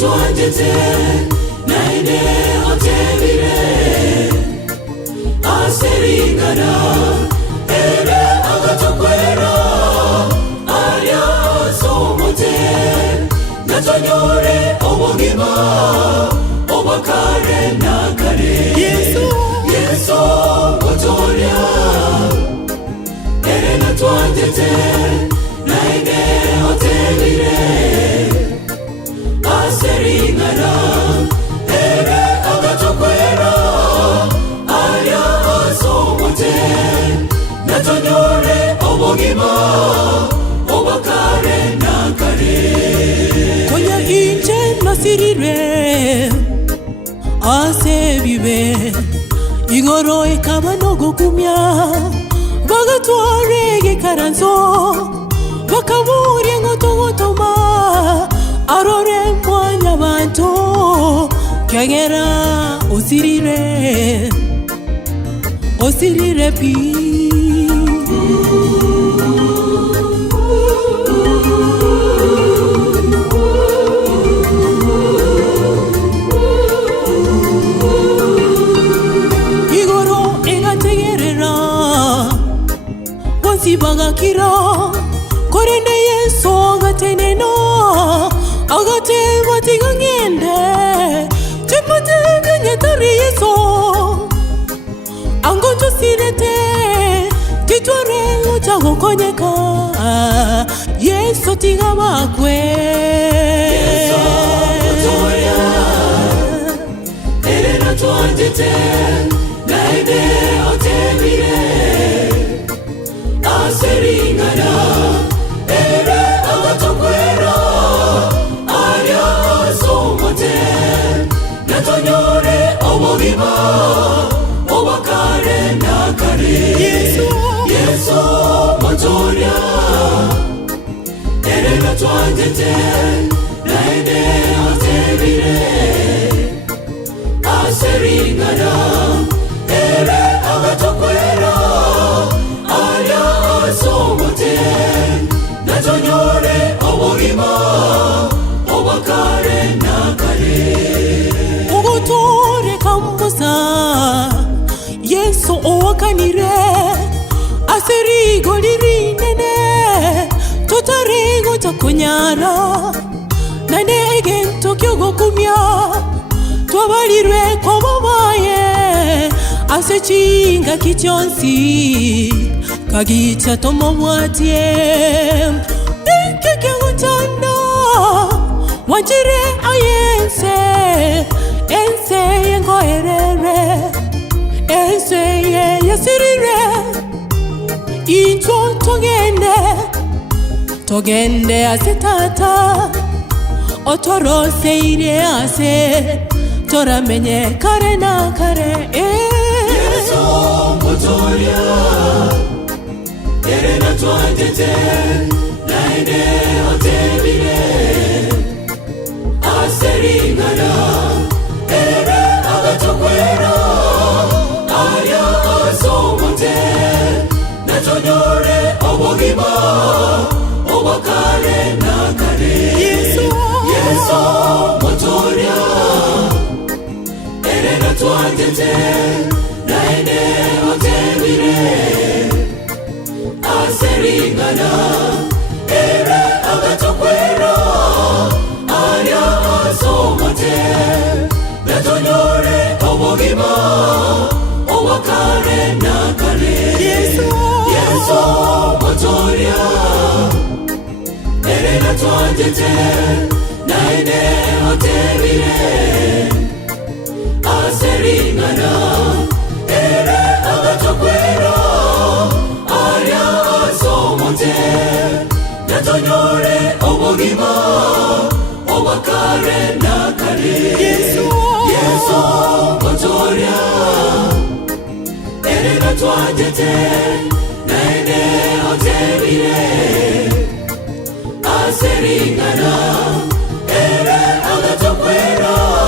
Tuanjete naine otebire aseringana ere agatokwera aria somote natonyore obogima obakare nakare Yesu otoria ere natuanjete naine otebire Seringana ere agatokwera aria somote natonyore obogima obakare nakare konya inche nasirire asebibe igoro ikabanogo kumya bagatware gikaranzo bakamuri ngotogotoma arore mwanya banto kyagera osirire pi igoro egategerera wonsibagakira korende Yesu gateneno agate matiga ngende chipate nyetari Yesu angoto sirete titware uchago konyeka Yesu tiga bakwe Yesu otoria ere na tuanjete naide otebire aseringana ere agatokwera natonyore obogima obakare nakare Yesu motoria ere natwanjete naine otebire aseringana ere agatokwera aria somote natonyore obogima obakare nakare ugutore kambuza Yesu owakanire aserigo lirinene totarigo takunyara nane egento kyogokumya twabalirwe kobobaye asechinga kichonsi kagicha tomobwatie nkeke utanda wajire ayense ense yengo erere ense ye yasirire icho togende asetata otorose ire ase toramenye kare na kare Yesu motoria ere na tuanjete naine otebire aseringana ere agatokwera aria somote natonyore obogima obakare nakare Yesu motoria ere natuanjete naine otebire aseringana ere agatokwera aria somote natonyore obogima obakare nakare Yesu motoria ere natwanjete naine otebire aseringana ere agatokwera aria somote natonyore obogima obakare nakare Yesu twajete naene otebire aseringana